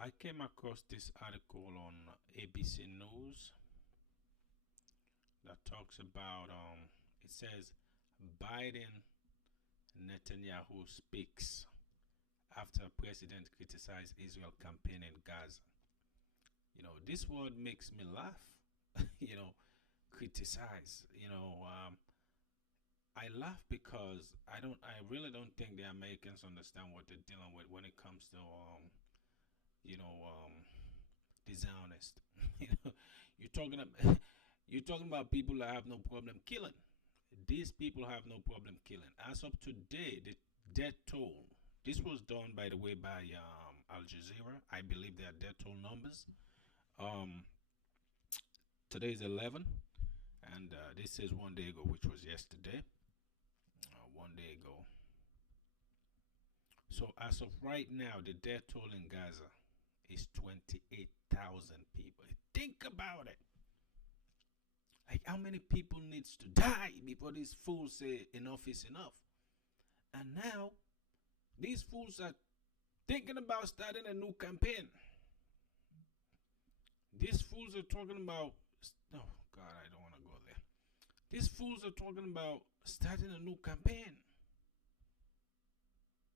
I came across this article on ABC News that talks about it says Biden Netanyahu speaks after president criticized Israel campaign in Gaza. This word makes me laugh. you know, criticize. I laugh because I really don't think the Americans understand what they're dealing with when it comes to you know, dishonest. you know, you're talking about you're talking about people that have no problem killing. These people have no problem killing. As of today, the death toll. This was done, by the way, by Al Jazeera. I believe their death toll numbers. Um, Today is 11, and this is one day ago, which was yesterday. One day ago. So as of right now, the death toll in Gaza is 28,000 people. Think about it. Like how many people needs to die before these fools say enough is enough? And now these fools are thinking about starting a new campaign. These fools are talking about, oh God, I don't want to go there. These fools are talking about starting a new campaign.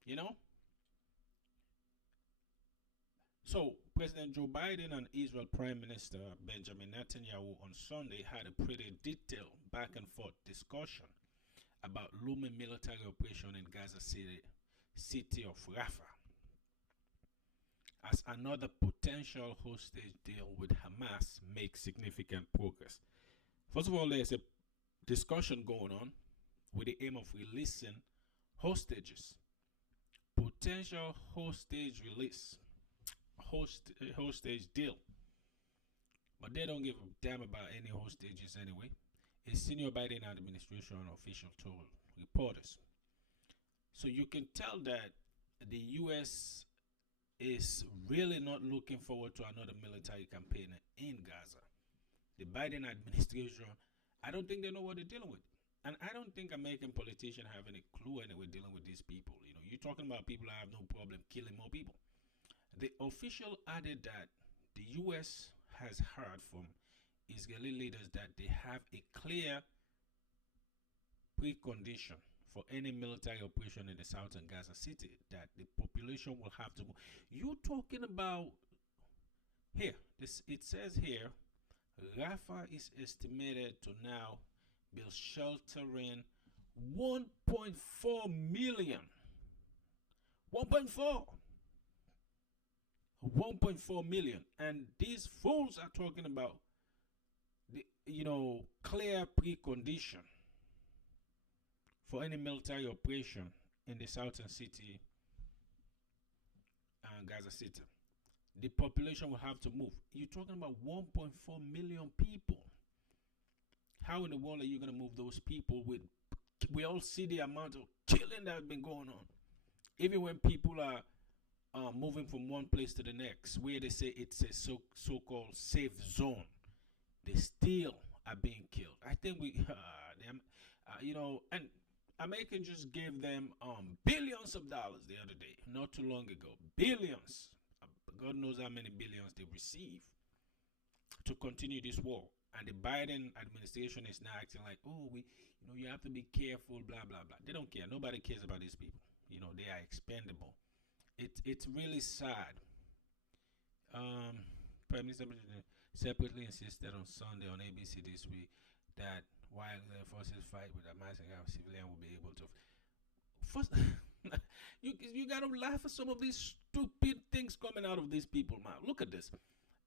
You know? So, President Joe Biden and Israel Prime Minister Benjamin Netanyahu on Sunday had a pretty detailed back and forth discussion about looming military operation in Gaza city of Rafah as another potential hostage deal with Hamas makes significant progress. First of all, there's a discussion going on with the aim of releasing hostages. Potential hostage release. Hostage deal. But they don't give a damn about any hostages anyway. A senior Biden administration official told reporters. So you can tell that the U.S. is really not looking forward to another military campaign in Gaza. The Biden administration, I don't think they know what they're dealing with. And I don't think American politicians have any clue anyway dealing with these people. You're talking about people that have no problem killing more people. The official added that the U.S. has heard from Israeli leaders that they have a clear precondition for any military operation in the southern Gaza city, that the population will have to move. You're talking about here, it says here, Rafah is estimated to now be sheltering 1.4 million. 1.4. 1.4 million. And these fools are talking about the clear precondition for any military operation in the southern city and Gaza City. The population will have to move. You're talking about 1.4 million people. How in the world are you going to move those people with? We all see the amount of killing that has been going on. Even when people are moving from one place to the next, where they say it's a so-called safe zone, they still are being killed. I think and Americans just gave them billions of dollars the other day, not too long ago. Billions. God knows how many billions they receive to continue this war. And the Biden administration is now acting like, oh, you have to be careful, blah, blah, blah. They don't care. Nobody cares about these people. They are expendable. It's really sad. Prime Minister separately insisted on Sunday on ABC this week that while the forces fight with Hamas and civilians will be able to. First, you gotta laugh at some of these stupid things coming out of these people, man. Look at this.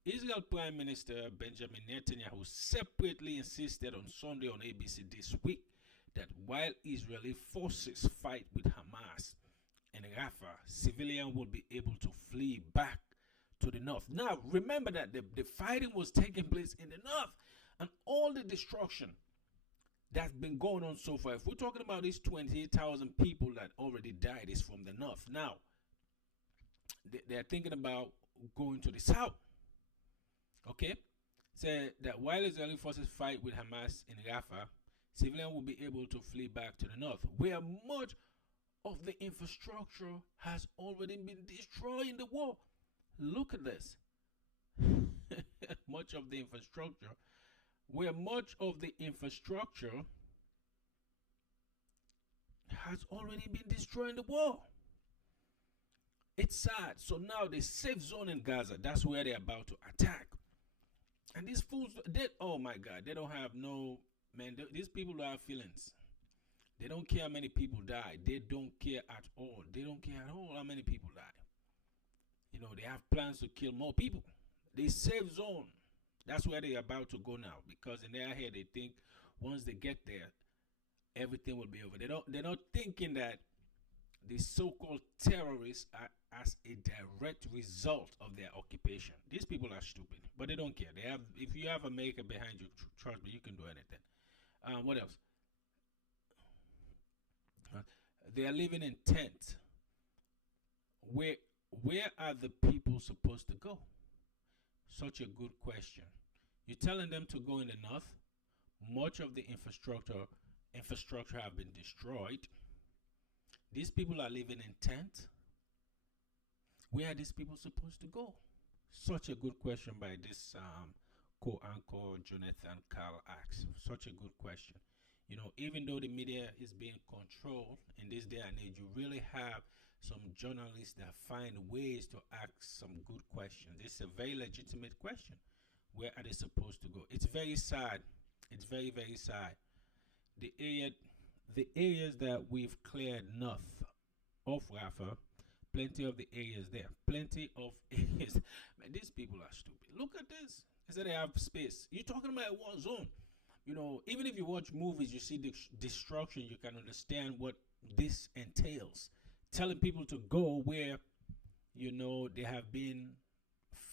Israel Prime Minister Benjamin Netanyahu separately insisted on Sunday on ABC this week that while Israeli forces fight with Hamas in Rafah, civilians will be able to flee back to the north. Now, remember that the fighting was taking place in the north, and all the destruction that's been going on so far. If we're talking about these 28,000 people that already died, is from the north. Now, they're thinking about going to the south. Okay? Say that while Israeli forces fight with Hamas in Rafah, civilians will be able to flee back to the north, where much of the infrastructure has already been destroyed in the war. Look at this. Much of the infrastructure, where much of the infrastructure has already been destroyed in the war. It's sad. So now the safe zone in Gaza, that's where they're about to attack. And these fools, oh my God, they don't have no, man, these people don't have feelings. They don't care how many people die. They don't care at all. They don't care at all how many people die. You know, they have plans to kill more people. The safe zone, that's where they're about to go now. Because in their head, they think once they get there, everything will be over. They're not thinking that the so-called terrorists are as a direct result of their occupation. These people are stupid, but they don't care. They have, if you have America behind you, trust me, you can do anything. What else? They are living in tents. Where where are the people supposed to go? Such a good question. You're telling them to go in the north. Much of the infrastructure have been destroyed. These people are living in tents. Where are these people supposed to go? Such a good question by this co-anchor Jonathan Carl asks. Such a good question. You know, even though the media is being controlled in this day and age, you really have some journalists that find ways to ask some good questions. It's a very legitimate question. Where are they supposed to go? It's very sad. It's very, very sad. The area, the areas that we've cleared north of Rafah, plenty of the areas there, plenty of areas. Man, these people are stupid. Look at this. They say they have space. You're talking about a war zone. You know, even if you watch movies, you see the destruction, you can understand what this entails. Telling people to go where, you know, they have been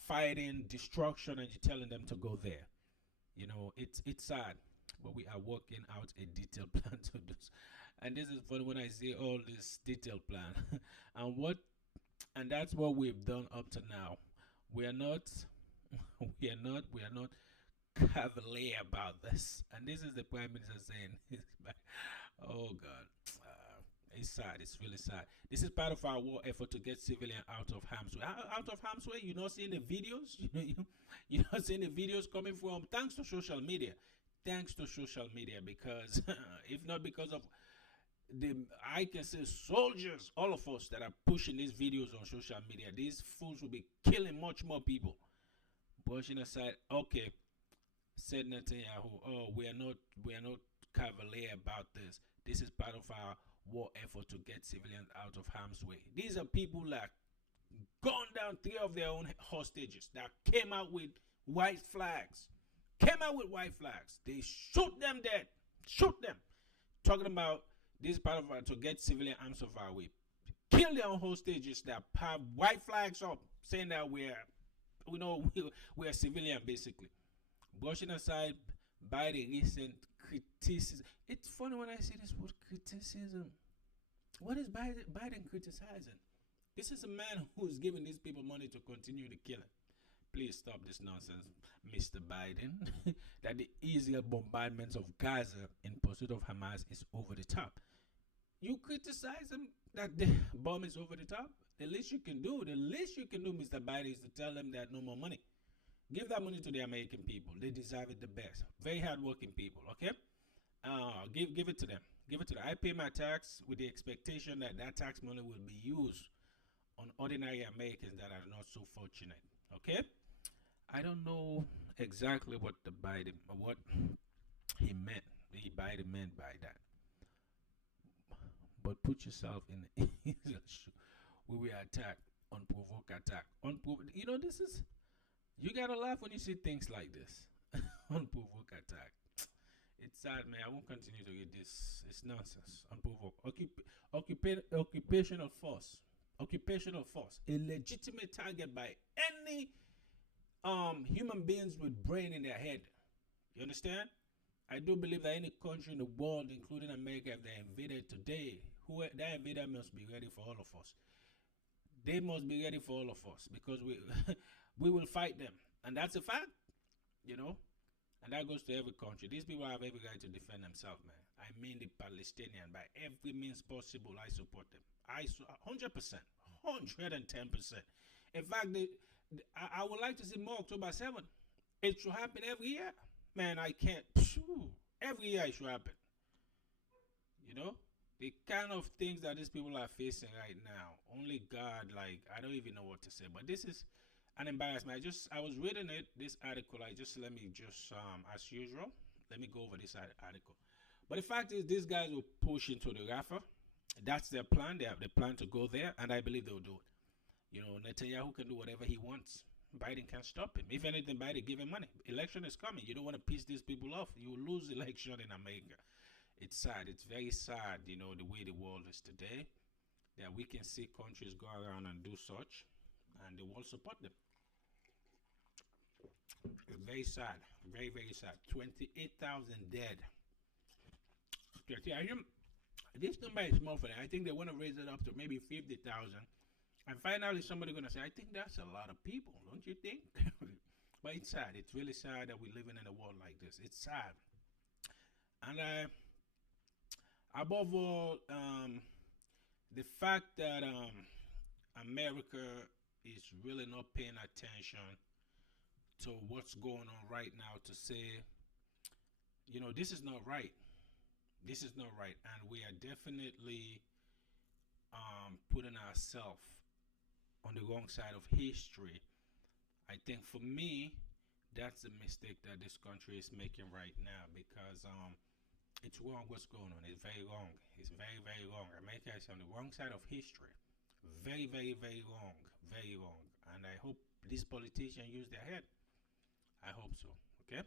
fighting destruction and you're telling them to go there. You know, it's sad, but we are working out a detailed plan to do. And this is funny when I say all this detailed plan. and what and that's what we've done up to now. We are not we are not cavalier about this. And this is the Prime Minister saying, oh God. It's sad. It's really sad. This is part of our war effort to get civilians out of harm's way. Out of harm's way? You're not seeing the videos? You're not seeing the videos coming from, thanks to social media. Thanks to social media, because if not because of the, I can say soldiers, all of us that are pushing these videos on social media, these fools will be killing much more people. Brushing aside, okay, said Netanyahu, oh, we are not cavalier about this. This is part of our war effort to get civilians out of harm's way. These are people that gunned down 3 of their own hostages that came out with white flags. Came out with white flags. They shoot them dead. Shoot them. Talking about this part of our to get civilian arms of our way. Kill their own hostages that have white flags up, saying that we're civilian basically. Brushing aside by the recent criticism. It's funny when I say this word criticism. What is Biden criticizing? This is a man who's giving these people money to continue the killing. Please stop this nonsense, Mr. Biden. That the Israel bombardments of Gaza in pursuit of Hamas is over the top. You criticize him that the bomb is over the top? The least you can do, Mr. Biden, is to tell them that no more money. Give that money to the American people. They deserve it the best. Very hardworking people, okay? Give it to them. Give it to them. I pay my tax with the expectation that that tax money will be used on ordinary Americans that are not so fortunate, okay? I don't know exactly what Biden meant by that. But put yourself in Israel's shoe. We were attacked, unprovoked attack. This is, you gotta laugh when you see things like this. Unprovoked attack. It's sad, man. I won't continue to read this. It's nonsense. Unprovoked. Occupational force. Occupational force. A legitimate target by any human beings with brain in their head. You understand? I do believe that any country in the world, including America, if they're invaded today, that invader must be ready for all of us. They must be ready for all of us because we we will fight them, and that's a fact, you know. And that goes to every country. These people have every right to defend themselves, man. I mean the Palestinian, by every means possible. I support them. 100%, 110%. In fact, I would like to see more October 7th. It should happen every year. Man, I can't. Phew, every year it should happen. You know? The kind of things that these people are facing right now. Only God, like, I don't even know what to say. But this is an embarrassment. I was reading this article. Let me just, as usual, let me go over this article. But the fact is, these guys will push into the Rafah. That's their plan. They plan to go there, and I believe they'll do it. You know, Netanyahu can do whatever he wants. Biden can't stop him. If anything, Biden give him money. Election is coming. You don't want to piss these people off. You will lose election in America. It's sad. It's very sad, you know, the way the world is today. That we can see countries go around and do such, and the world support them. It's very sad. Very, very sad. 28,000 dead. This number is small for them. I think they want to raise it up to maybe 50,000. And finally, somebody gonna say, "I think that's a lot of people, don't you think?" But it's sad. It's really sad that we're living in a world like this. It's sad, and above all, the fact that America is really not paying attention to what's going on right now to say, you know, this is not right. This is not right, and we are definitely putting ourselves on the wrong side of history. I think for me, that's the mistake that this country is making right now because it's wrong what's going on. It's very wrong. It's very, very wrong. America is on the wrong side of history. Very, very, very wrong. Very wrong. And I hope these politicians use their head. I hope so. Okay?